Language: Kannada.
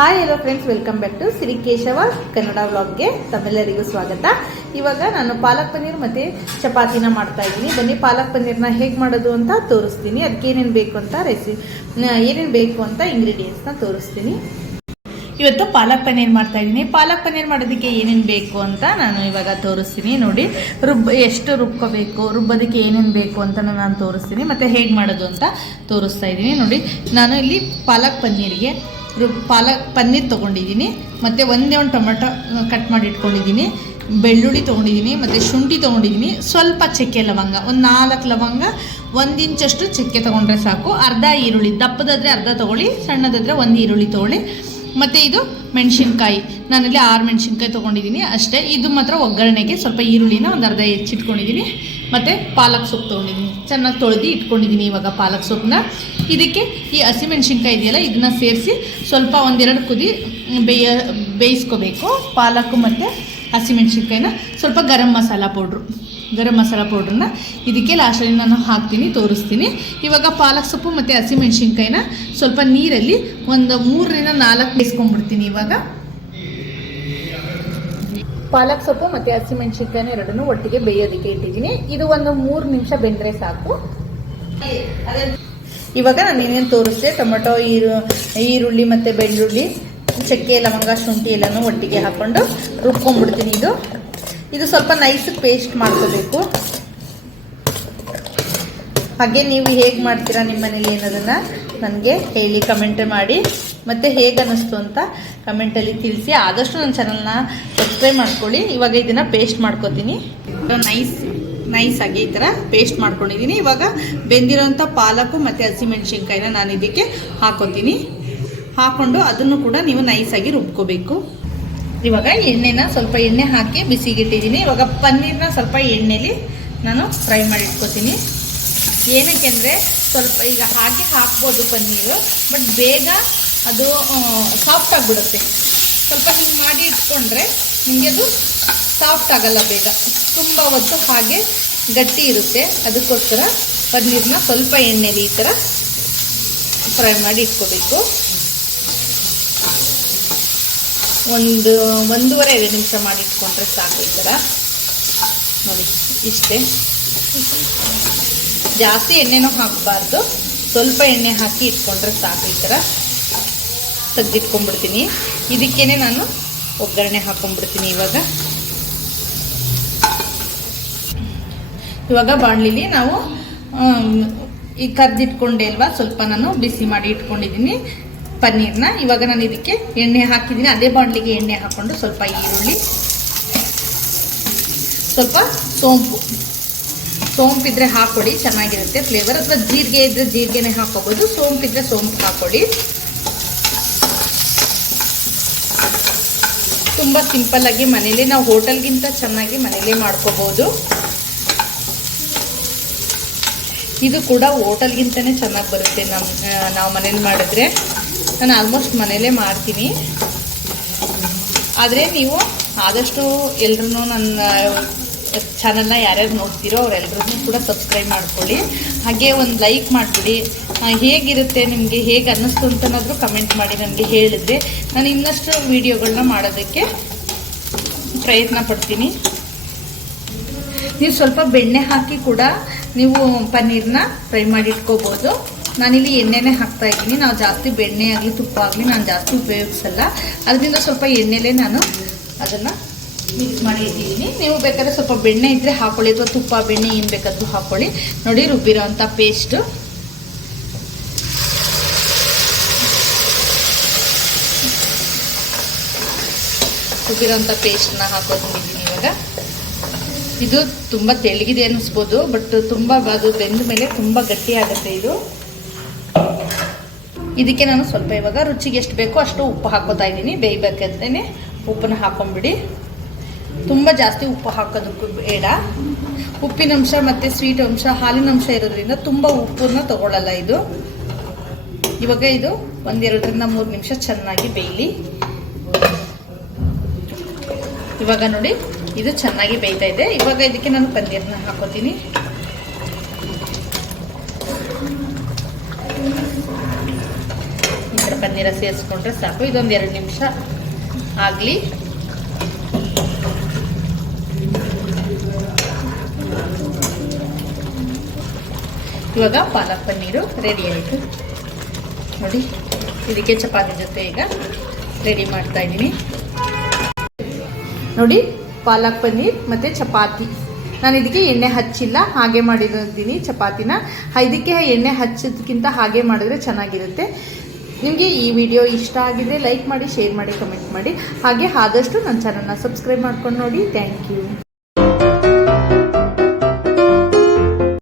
Hi hello friends welcome back to Siri Keshava Kannada ವ್ಲಾಗ್ಗೆ ತಮ್ಮೆಲ್ಲರಿಗೂ ಸ್ವಾಗತ. ಇವಾಗ ನಾನು ಪಾಲಕ್ ಪನ್ನೀರ್ ಮತ್ತು ಚಪಾತಿನ ಮಾಡ್ತಾ ಇದ್ದೀನಿ. ಬನ್ನಿ, ಪಾಲಕ್ ಪನ್ನೀರ್ನ ಹೇಗೆ ಮಾಡೋದು ಅಂತ ತೋರಿಸ್ತೀನಿ. ಅದಕ್ಕೆ ಏನೇನು ಬೇಕು ಅಂತ ರೆಸಿ ಏನೇನು ಬೇಕು ಅಂತ ಇಂಗ್ರೀಡಿಯೆಂಟ್ಸ್ನ ತೋರಿಸ್ತೀನಿ. ಇವತ್ತು ಪಾಲಕ್ ಪನ್ನೀರ್ ಮಾಡ್ತಾ ಇದ್ದೀನಿ. ಪಾಲಕ್ ಪನ್ನೀರ್ ಮಾಡೋದಕ್ಕೆ ಏನೇನು ಬೇಕು ಅಂತ ನಾನು ಇವಾಗ ತೋರಿಸ್ತೀನಿ. ನೋಡಿ ರುಬ್ಬ ಎಷ್ಟು ರುಬ್ಕೋಬೇಕು, ರುಬ್ಬೋದಕ್ಕೆ ಏನೇನು ಬೇಕು ಅಂತ ನಾನು ತೋರಿಸ್ತೀನಿ. ಮತ್ತು ಹೇಗೆ ಮಾಡೋದು ಅಂತ ತೋರಿಸ್ತಾ ಇದ್ದೀನಿ. ನೋಡಿ, ನಾನು ಇಲ್ಲಿ ಪಾಲಕ್ ಪನ್ನೀರಿಗೆ ಪಾಲಕ್ ಪನ್ನೀರ್ ತೊಗೊಂಡಿದ್ದೀನಿ, ಮತ್ತು ಒಂದೇ ಒಂದು ಟೊಮೆಟೊ ಕಟ್ ಮಾಡಿ ಇಟ್ಕೊಂಡಿದ್ದೀನಿ, ಬೆಳ್ಳುಳ್ಳಿ ತೊಗೊಂಡಿದ್ದೀನಿ, ಮತ್ತು ಶುಂಠಿ ತೊಗೊಂಡಿದ್ದೀನಿ, ಸ್ವಲ್ಪ ಚಕ್ಕೆ ಲವಂಗ, ಒಂದು ನಾಲ್ಕು ಲವಂಗ, ಒಂದು ಇಂಚಷ್ಟು ಚಕ್ಕೆ ತೊಗೊಂಡ್ರೆ ಸಾಕು, ಅರ್ಧ ಈರುಳ್ಳಿ, ದಪ್ಪದಾದರೆ ಅರ್ಧ ತೊಗೊಳ್ಳಿ, ಸಣ್ಣದಾದರೆ ಒಂದು ಈರುಳ್ಳಿ ತೊಗೊಳ್ಳಿ, ಮತ್ತು ಇದು ಮೆಣಸಿನ್ಕಾಯಿ, ನಾನಲ್ಲಿ ಆರು ಮೆಣಸಿನ್ಕಾಯಿ ತೊಗೊಂಡಿದ್ದೀನಿ, ಅಷ್ಟೇ, ಇದು ಮಾತ್ರ ಒಗ್ಗರಣೆಗೆ ಸ್ವಲ್ಪ ಈರುಳ್ಳಿನ ಒಂದು ಅರ್ಧ ಹೆಚ್ಚಿಟ್ಕೊಂಡಿದ್ದೀನಿ, ಮತ್ತು ಪಾಲಕ್ ಸೊಪ್ಪು ತೊಗೊಂಡಿದ್ದೀನಿ, ಚೆನ್ನಾಗಿ ತೊಳೆದು ಇಟ್ಕೊಂಡಿದ್ದೀನಿ ಇವಾಗ ಪಾಲಕ್ ಸೊಪ್ಪನ್ನ. ಇದಕ್ಕೆ ಈ ಹಸಿಮೆಣ್ಸಿನ್ಕಾಯಿ ಇದೆಯಲ್ಲ, ಇದನ್ನ ಸೇರಿಸಿ ಸ್ವಲ್ಪ ಒಂದೆರಡು ಕುದಿ ಬೇಯ, ಬೇಯಿಸ್ಕೋಬೇಕು. ಪಾಲಕ್ಕು ಮತ್ತು ಹಸಿಮೆಣ್ಸಿನ್ಕಾಯಿನ ಸ್ವಲ್ಪ ಗರಂ ಮಸಾಲ ಪೌಡ್ರು. ಗರಂ ಮಸಾಲ ಪೌಡ್ರನ್ನ ಇದಕ್ಕೆ ಲಾಸ್ಟಲ್ಲಿ ನಾನು ಹಾಕ್ತೀನಿ, ತೋರಿಸ್ತೀನಿ. ಇವಾಗ ಪಾಲಕ್ ಸೊಪ್ಪು ಮತ್ತು ಹಸಿಮೆಣ್ಸಿನ್ಕಾಯಿನ ಸ್ವಲ್ಪ ನೀರಲ್ಲಿ ಒಂದು ಮೂರರಿಂದ ನಾಲ್ಕು ಬೇಯಿಸ್ಕೊಂಡ್ಬಿಡ್ತೀನಿ ಇವಾಗ. ಪಾಲಕ್ ಸೊಪ್ಪು ಮತ್ತು ಹಸಿಮೆಣ್ಸಿನ್ಕಾಯಿನ ಎರಡನ್ನೂ ಒಟ್ಟಿಗೆ ಬೇಯೋದಕ್ಕೆ ಇಟ್ಟಿದ್ದೀನಿ. ಇದು ಒಂದು ಮೂರು ನಿಮಿಷ ಬೆಂದರೆ ಸಾಕು. ಇವಾಗ ನಾನು ಇನ್ನೇನು ತೋರಿಸಿದೆ, ಟೊಮೊಟೊ, ಈರು, ಈರುಳ್ಳಿ ಮತ್ತು ಬೆಳ್ಳುಳ್ಳಿ, ಚಕ್ಕೆ, ಲವಂಗ, ಶುಂಠಿ ಎಲ್ಲನೂ ಒಟ್ಟಿಗೆ ಹಾಕ್ಕೊಂಡು ರುಬ್ಕೊಂಡ್ಬಿಡ್ತೀನಿ ಇದು. ಇದು ಸ್ವಲ್ಪ ನೈಸಿಗೆ ಪೇಸ್ಟ್ ಮಾಡ್ಕೋಬೇಕು. ಹಾಗೆ ನೀವು ಹೇಗೆ ಮಾಡ್ತೀರಾ ನಿಮ್ಮ ಮನೇಲಿ ಏನದನ್ನು ನನಗೆ ಹೇಳಿ ಕಮೆಂಟ್ ಮಾಡಿ. ಮತ್ತು ಹೇಗೆ ಅನ್ನಿಸ್ತು ಅಂತ ಕಮೆಂಟಲ್ಲಿ ತಿಳಿಸಿ. ಆದಷ್ಟು ನನ್ನ ಚಾನಲ್ನ ಸಬ್ಸ್ಕ್ರೈಬ್ ಮಾಡ್ಕೊಳ್ಳಿ. ಇವಾಗ ಇದನ್ನು ಪೇಸ್ಟ್ ಮಾಡ್ಕೋತೀನಿ. ನೈಸ್ ನೈಸ್ ಆಗಿ ಈ ಥರ ಪೇಸ್ಟ್ ಮಾಡ್ಕೊಂಡಿದ್ದೀನಿ ಇವಾಗ ಬೆಂದಿರೋಂಥ ಪಾಲಕು ಮತ್ತು ಹಸಿಮೆಣ್ಸಿನ್ಕಾಯಿನ ನಾನು ಇದಕ್ಕೆ ಹಾಕೋತೀನಿ. ಹಾಕ್ಕೊಂಡು ಅದನ್ನು ಕೂಡ ನೀವು ನೈಸಾಗಿ ರುಬ್ಕೋಬೇಕು. ಇವಾಗ ಎಣ್ಣೆನ ಸ್ವಲ್ಪ ಎಣ್ಣೆ ಹಾಕಿ ಬಿಸಿಗಿಟ್ಟಿದ್ದೀನಿ ಇವಾಗ ಪನ್ನೀರ್ನ ಸ್ವಲ್ಪ ಎಣ್ಣೆಲಿ ನಾನು ಫ್ರೈ ಮಾಡಿ ಇಟ್ಕೋತೀನಿ. ಏನಕ್ಕೆ ಅಂದರೆ ಸ್ವಲ್ಪ ಈಗ ಹಾಕಿ ಹಾಕ್ಬೋದು ಪನ್ನೀರು ಬಟ್ ಬೇಗ ಅದು ಸಾಫ್ಟ್ ಆಗಿಬಿಡುತ್ತೆ. ಸ್ವಲ್ಪ ಹಿಂಗೆ ಮಾಡಿ ಇಟ್ಕೊಂಡ್ರೆ ನಿಮಗೆ ಅದು ಸಾಫ್ಟ್ ಆಗಲ್ಲ ಬೇಗ. ತುಂಬ ಹೊತ್ತು ಹಾಗೆ ಗಟ್ಟಿ ಇರುತ್ತೆ. ಅದಕ್ಕೋಸ್ಕರ ಪನ್ನೀರ್ನ ಸ್ವಲ್ಪ ಎಣ್ಣೆಲಿ ಈ ಥರ ಫ್ರೈ ಮಾಡಿ ಇಟ್ಕೋಬೇಕು. ಒಂದು, ಒಂದೂವರೆ, ಎರಡು ನಿಮಿಷ ಮಾಡಿ ಇಟ್ಕೊಂಡ್ರೆ ಸಾಕು ಈ ಥರ. ನೋಡಿ, ಇಷ್ಟೇ. ಜಾಸ್ತಿ ಎಣ್ಣೆನೂ ಹಾಕಬಾರ್ದು. ಸ್ವಲ್ಪ ಎಣ್ಣೆ ಹಾಕಿ ಇಟ್ಕೊಂಡ್ರೆ ಸಾಕು ಈ ಥರ. ತೆಗ್ದಿಟ್ಕೊಂಡ್ಬಿಡ್ತೀನಿ. ಇದಕ್ಕೇನೆ ನಾನು ಒಗ್ಗರಣೆ ಹಾಕೊಂಡ್ಬಿಡ್ತೀನಿ ಇವಾಗ. ಇವಾಗ ಬಾಣಲಿಲಿ ನಾವು ಈ ಕರ್ದಿಟ್ಕೊಂಡೆ ಅಲ್ವಾ, ಸ್ವಲ್ಪ ನಾನು ಬಿಸಿ ಮಾಡಿ ಇಟ್ಕೊಂಡಿದ್ದೀನಿ ಪನ್ನೀರ್ನ. ಇವಾಗ ನಾನು ಇದಕ್ಕೆ ಎಣ್ಣೆ ಹಾಕಿದ್ದೀನಿ. ಅದೇ ಬಾಣಲಿಗೆ ಎಣ್ಣೆ ಹಾಕ್ಕೊಂಡು ಸ್ವಲ್ಪ ಈರುಳ್ಳಿ, ಸ್ವಲ್ಪ ಸೋಂಪು. ಸೋಂಪಿದ್ರೆ ಹಾಕ್ಕೊಡಿ ಚೆನ್ನಾಗಿರುತ್ತೆ ಫ್ಲೇವರ್ ಅಥವಾ ಜೀರಿಗೆ ಇದ್ರೆ ಜೀರಿಗೆನೇ ಹಾಕೋಬೋದು. ಸೋಂಪಿದ್ರೆ ಸೋಂಪು ಹಾಕೊಳ್ಳಿ ತುಂಬ ಸಿಂಪಲ್ಲಾಗಿ ಮನೇಲಿ ನಾವು ಹೋಟೆಲ್ಗಿಂತ ಚೆನ್ನಾಗಿ ಮನೇಲಿ ಮಾಡ್ಕೋಬೋದು. ಇದು ಕೂಡ ಹೋಟೆಲ್ಗಿಂತನೇ ಚೆನ್ನಾಗಿ ಬರುತ್ತೆ ನಮ್ಮ ನಾವು ಮನೇಲಿ ಮಾಡಿದ್ರೆ. ನಾನು ಆಲ್ಮೋಸ್ಟ್ ಮನೇಲೇ ಮಾಡ್ತೀನಿ. ಆದರೆ ನೀವು ಆದಷ್ಟು ಎಲ್ರೂ ನನ್ನ ಚಾನಲ್ನ ಯಾರ್ಯಾರು ನೋಡ್ತೀರೋ ಅವರೆಲ್ಲರೂ ಕೂಡ ಸಬ್ಸ್ಕ್ರೈಬ್ ಮಾಡ್ಕೊಳ್ಳಿ. ಹಾಗೆ ಒಂದು ಲೈಕ್ ಮಾಡಿಬಿಡಿ. ಹೇಗಿರುತ್ತೆ ನಿಮಗೆ, ಹೇಗೆ ಅನ್ನಿಸ್ತು ಅಂತನಾದರೂ ಕಮೆಂಟ್ ಮಾಡಿ ನನಗೆ ಹೇಳಿದ್ರೆ ನಾನು ಇನ್ನಷ್ಟು ವೀಡಿಯೋಗಳನ್ನ ಮಾಡೋದಕ್ಕೆ ಪ್ರಯತ್ನ ಪಡ್ತೀನಿ. ನೀವು ಸ್ವಲ್ಪ ಬೆಣ್ಣೆ ಹಾಕಿ ಕೂಡ ನೀವು ಪನ್ನೀರ್ನ ಫ್ರೈ ಮಾಡಿ ಇಟ್ಕೋಬೋದು ನಾನಿಲ್ಲಿ ಎಣ್ಣೆನೇ ಹಾಕ್ತಾ ಇದ್ದೀನಿ. ನಾವು ಜಾಸ್ತಿ ಬೆಣ್ಣೆ ಆಗಲಿ, ತುಪ್ಪ ಆಗಲಿ ನಾನು ಜಾಸ್ತಿ ಉಪಯೋಗಿಸಲ್ಲ. ಅದರಿಂದ ಸ್ವಲ್ಪ ಎಣ್ಣೆಲೇ ನಾನು ಅದನ್ನು ಮಿಕ್ಸ್ ಮಾಡಿ ಇಟ್ಟಿದ್ದೀನಿ. ನೀವು ಬೇಕಾದ್ರೆ ಸ್ವಲ್ಪ ಬೆಣ್ಣೆ ಇದ್ದರೆ ಹಾಕೊಳ್ಳಿ, ಅಥವಾ ತುಪ್ಪ, ಬೆಣ್ಣೆ ಏನು ಬೇಕಾದರೂ ಹಾಕೊಳ್ಳಿ. ನೋಡಿ ರುಬ್ಬಿರೋ ಅಂಥ ಪೇಸ್ಟು ರುಬ್ಬಿರೋ ಅಂಥ ಪೇಸ್ಟನ್ನ ಹಾಕೋಕೊಂಡಿದ್ದೀನಿ ಇವಾಗ. ಇದು ತುಂಬ ತೆಳಗಿದೆ ಅನ್ನಿಸ್ಬೋದು ಬಟ್ ತುಂಬ ಅದು ಬೆಂದ ಮೇಲೆ ತುಂಬ ಗಟ್ಟಿ ಆಗುತ್ತೆ ಇದು. ಇದಕ್ಕೆ ನಾನು ಸ್ವಲ್ಪ ಇವಾಗ ರುಚಿಗೆ ಎಷ್ಟು ಬೇಕೋ ಅಷ್ಟು ಉಪ್ಪು ಹಾಕೋತಾ ಇದ್ದೀನಿ. ಬೇಯಬೇಕಂತಲೇ ಉಪ್ಪನ್ನ ಹಾಕೊಂಡ್ಬಿಡಿ ತುಂಬ ಜಾಸ್ತಿ ಉಪ್ಪು ಹಾಕೋದಕ್ಕೂ ಬೇಡ. ಉಪ್ಪಿನ ಅಂಶ ಮತ್ತು ಸ್ವೀಟ್ ಅಂಶ, ಹಾಲಿನ ಅಂಶ ಇರೋದ್ರಿಂದ ತುಂಬ ಉಪ್ಪನ್ನ ತಗೊಳ್ಳಲ್ಲ ಇದು. ಇವಾಗ ಇದು ಒಂದೆರಡರಿಂದ ಮೂರು ನಿಮಿಷ ಚೆನ್ನಾಗಿ ಬೇಯಲಿ. ಇವಾಗ ನೋಡಿ. ಇದು ಚೆನ್ನಾಗಿ ಬೇಯ್ತಾ ಇದೆ. ಇವಾಗ ಇದಕ್ಕೆ ನಾನು ಪನ್ನೀರ್ನ ಹಾಕೋತೀನಿ. ಈ ಥರ ಪನ್ನೀರ ಸೇರಿಸ್ಕೊಂಡ್ರೆ ಸಾಕು. ಇದೊಂದು ಎರಡು ನಿಮಿಷ ಆಗಲಿ. ಇವಾಗ ಪಾಲಕ್ ಪನ್ನೀರು ರೆಡಿ ಆಯಿತು. ನೋಡಿ, ಇದಕ್ಕೆ ಚಪಾತಿ ಜೊತೆ ಈಗ ರೆಡಿ ಮಾಡ್ತಾ ಇದ್ದೀನಿ. ನೋಡಿ ಪಾಲಕ್ ಪನ್ನೀರ್ ಮತ್ತು ಚಪಾತಿ. ನಾನು ಇದಕ್ಕೆ ಎಣ್ಣೆ ಹಚ್ಚಿಲ್ಲ, ಹಾಗೆ ಮಾಡಿದ್ದೀನಿ ಚಪಾತಿನ. ಇದಕ್ಕೆ ಎಣ್ಣೆ ಹಚ್ಚೋದಕ್ಕಿಂತ ಹಾಗೆ ಮಾಡಿದ್ರೆ ಚೆನ್ನಾಗಿರುತ್ತೆ. ನಿಮಗೆ ಈ ವಿಡಿಯೋ ಇಷ್ಟ ಆಗಿದ್ರೆ ಲೈಕ್ ಮಾಡಿ, ಶೇರ್ ಮಾಡಿ, ಕಮೆಂಟ್ ಮಾಡಿ. ಹಾಗೆ ಆದಷ್ಟು ನನ್ನ ಚಾನಲ್ನ ಸಬ್ಸ್ಕ್ರೈಬ್ ಮಾಡ್ಕೊಂಡು ನೋಡಿ. Thank you